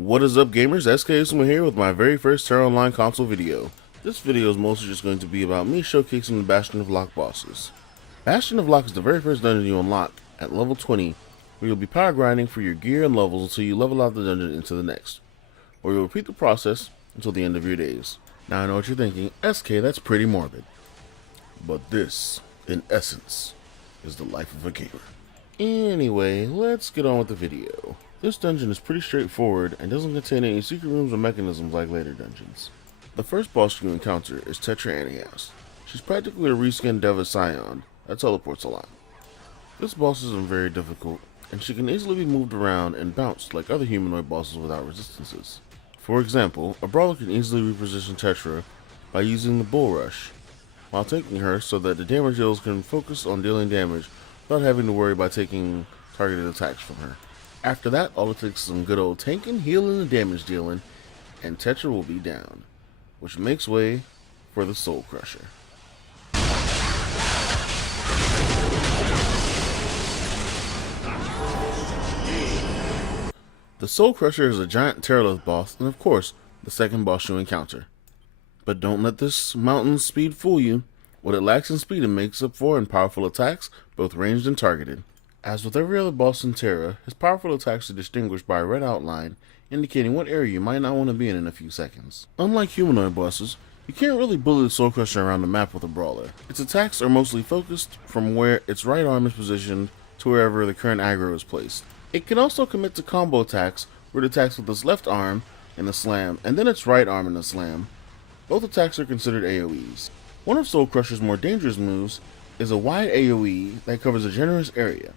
What is up, gamers? AzureIsuma here with my very first Tera Online console video. This video is mostly just going to be about me showcasing the Bastion of Lok bosses. Bastion of Lok is the very first dungeon you unlock at level 20, where you'll be power grinding for your gear and levels until you level out the dungeon into the next, or you'll repeat the process until the end of your days. Now I know what you're thinking, SK, that's pretty morbid. But this, in essence, is the life of a gamer. Anyway, let's get on with the video. This dungeon is pretty straightforward and doesn't contain any secret rooms or mechanisms like later dungeons. The first boss you encounter is Tera. She's practically a reskinned Deva Scion that teleports a lot. This boss isn't very difficult, and she can easily be moved around and bounced like other humanoid bosses without resistances. For example, a brawler can easily reposition Tera by using the Bull Rush, while taking her so that the damage dealers can focus on dealing damage without having to worry about taking targeted attacks from her. After that, all it takes is some good old tanking, healing, and damage dealing, and Tera will be down, which makes way for the Soul Crusher. The Soul Crusher is a giant Teralith boss, and of course, the second boss you encounter. But don't let this mountain's speed fool you. What it lacks in speed it makes up for in powerful attacks, both ranged and targeted. As with every other boss in Tera, his powerful attacks are distinguished by a red outline, indicating what area you might not want to be in a few seconds. Unlike humanoid bosses, you can't really bully the Soul Crusher around the map with a brawler. Its attacks are mostly focused from where its right arm is positioned to wherever the current aggro is placed. It can also commit to combo attacks, where it attacks with its left arm in a slam, and then its right arm in a slam. Both attacks are considered AoEs. One of Soul Crusher's more dangerous moves is a wide AoE that covers a generous area.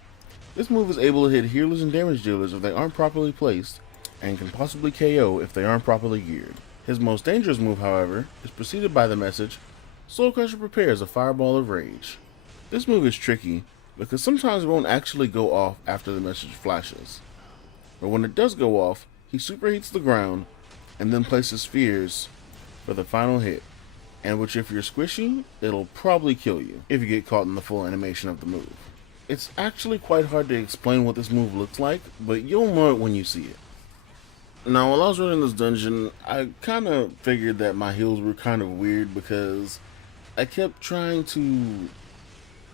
This move is able to hit healers and damage dealers if they aren't properly placed, and can possibly KO if they aren't properly geared. His most dangerous move, however, is preceded by the message, Soul Crusher prepares a fireball of rage. This move is tricky, because sometimes it won't actually go off after the message flashes. But when it does go off, he superheats the ground, and then places spheres for the final hit, and which if you're squishy, it'll probably kill you, if you get caught in the full animation of the move. It's actually quite hard to explain what this move looks like, but you'll know it when you see it. Now, while I was running this dungeon, I kind of figured that my heals were kind of weird because I kept trying to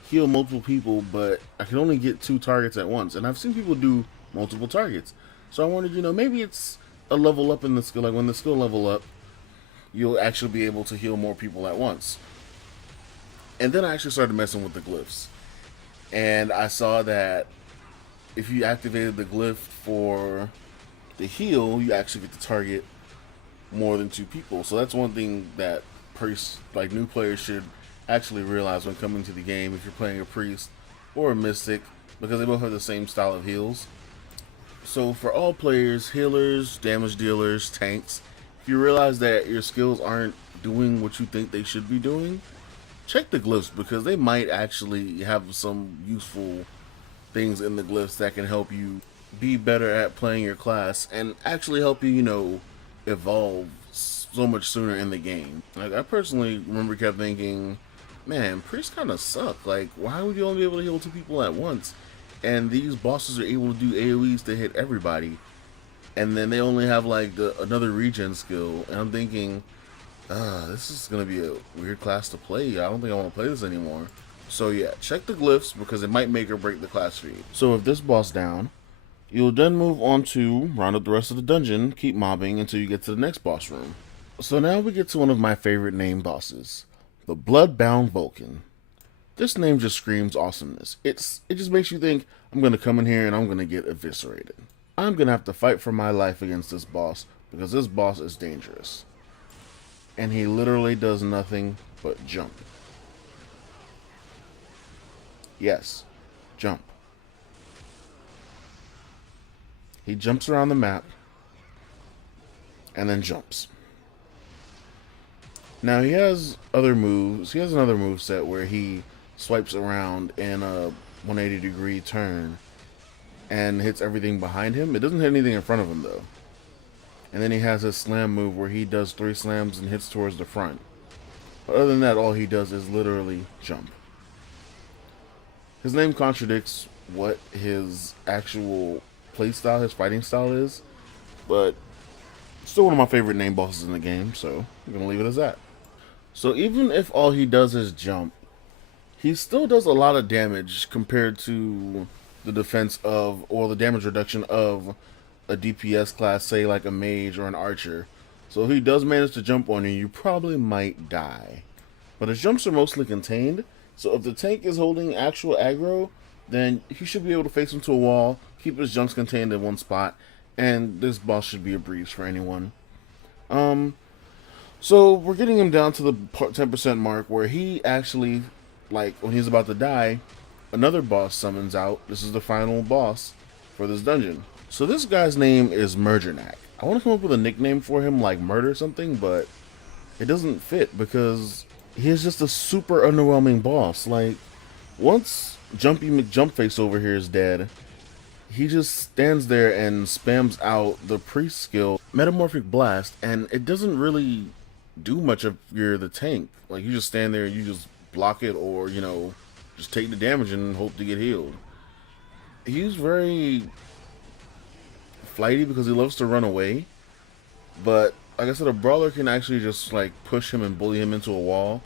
heal multiple people, but I could only get 2 targets at once, and I've seen people do multiple targets. So I wondered, maybe it's a level up in the skill, like when the skill level up, you'll actually be able to heal more people at once. And then I actually started messing with the glyphs. And I saw that if you activated the glyph for the heal, you actually get to target more than 2 people. So that's one thing that new players should actually realize when coming to the game if you're playing a priest or a mystic, because they both have the same style of heals. So for all players, healers, damage dealers, tanks, if you realize that your skills aren't doing what you think they should be doing, check the glyphs, because they might actually have some useful things in the glyphs that can help you be better at playing your class and actually help you, evolve so much sooner in the game. Like, I personally remember kept thinking, man, priests kind of suck. Like, why would you only be able to heal 2 people at once? And these bosses are able to do AoEs to hit everybody, and then they only have like another regen skill, and I'm thinking, this is going to be a weird class to play. I don't think I want to play this anymore. So yeah, check the glyphs, because it might make or break the class for you. So with this boss down, you'll then move on to round up the rest of the dungeon, keep mobbing until you get to the next boss room. So now we get to one of my favorite named bosses, the Bloodbound Vulcan. This name just screams awesomeness. It just makes you think, I'm going to come in here and I'm going to get eviscerated. I'm going to have to fight for my life against this boss, because this boss is dangerous. And he literally does nothing but jump. Yes, jump. He jumps around the map and then jumps. Now he has other moves. He has another move set where he swipes around in a 180-degree turn and hits everything behind him. It doesn't hit anything in front of him though. And then he has his slam move where he does 3 slams and hits towards the front. But other than that, all he does is literally jump. His name contradicts what his actual play style, his fighting style is, but still one of my favorite name bosses in the game, so I'm going to leave it as that. So even if all he does is jump, he still does a lot of damage compared to the defense of, or the damage reduction of a DPS class, say like a mage or an archer. So if he does manage to jump on you, you probably might die. But his jumps are mostly contained, so if the tank is holding actual aggro, then he should be able to face him to a wall, keep his jumps contained in one spot, and this boss should be a breeze for anyone. So we're getting him down to the 10% mark where he actually, like when he's about to die, another boss summons out. This is the final boss for this dungeon. So this guy's name is Murdernak. I want to come up with a nickname for him like Murder something, but it doesn't fit because he is just a super underwhelming boss. Like, once Jumpy McJumpface over here is dead, he just stands there and spams out the priest skill, Metamorphic Blast, and it doesn't really do much if you're the tank. Like, you just stand there and you just block it, or, you know, just take the damage and hope to get healed. He's very flighty because he loves to run away, but like I said, a brawler can actually just like push him and bully him into a wall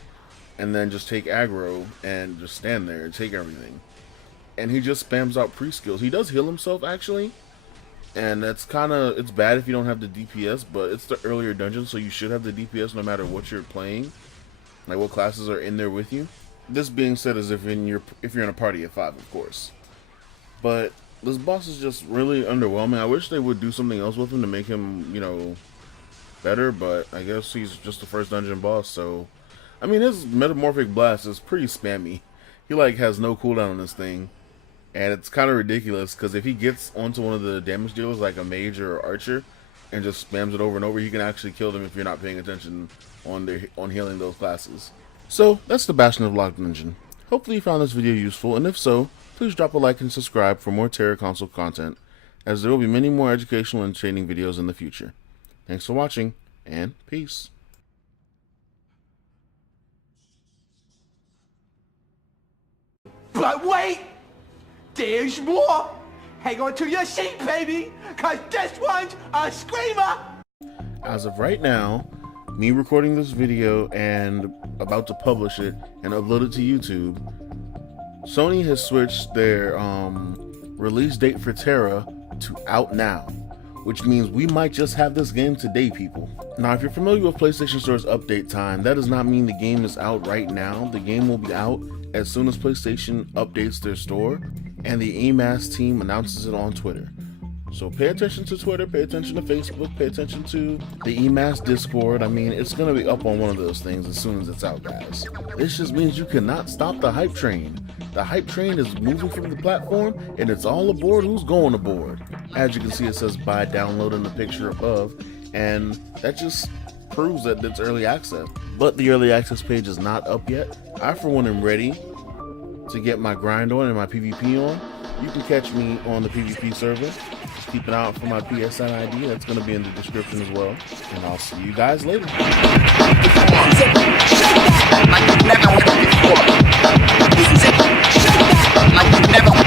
and then just take aggro and just stand there and take everything. And he just spams out pre-skills. He does heal himself actually, and that's it's bad if you don't have the DPS, but it's the earlier dungeon, so you should have the DPS no matter what you're playing, like what classes are in there with you. This being said, as if you're in a party of 5, of course. But this boss is just really underwhelming. I wish they would do something else with him to make him, you know, better, but I guess he's just the first dungeon boss, so I mean, his Metamorphic Blast is pretty spammy. He like has no cooldown on this thing, and it's kind of ridiculous because if he gets onto one of the damage dealers like a mage or archer and just spams it over and over, you can actually kill them if you're not paying attention on healing those classes. So that's the Bastion of Lok dungeon. Hopefully you found this video useful, and if so, please drop a like and subscribe for more Tera console content, as there will be many more educational and training videos in the future. Thanks for watching, and peace. But wait! There's more! Hang on to your seat, baby! Cause this one's a screamer! As of right now, me recording this video and about to publish it and upload it to YouTube, Sony has switched their release date for Tera to out now, which means we might just have this game today, people. Now, if you're familiar with PlayStation Store's update time, that does not mean the game is out right now. The game will be out as soon as PlayStation updates their store and the EMAS team announces it on Twitter. So pay attention to Twitter, pay attention to Facebook, pay attention to the EMAS Discord. I mean, it's going to be up on one of those things as soon as it's out, guys. This just means you cannot stop the hype train. The hype train is moving from the platform, and it's all aboard who's going aboard. As you can see, it says buy download in the picture above, and that just proves that it's early access. But the early access page is not up yet. I, for one, am ready to get my grind on and my PvP on. You can catch me on the PvP server. Keep an eye out for my PSN ID. That's going to be in the description as well. And I'll see you guys later. Like you never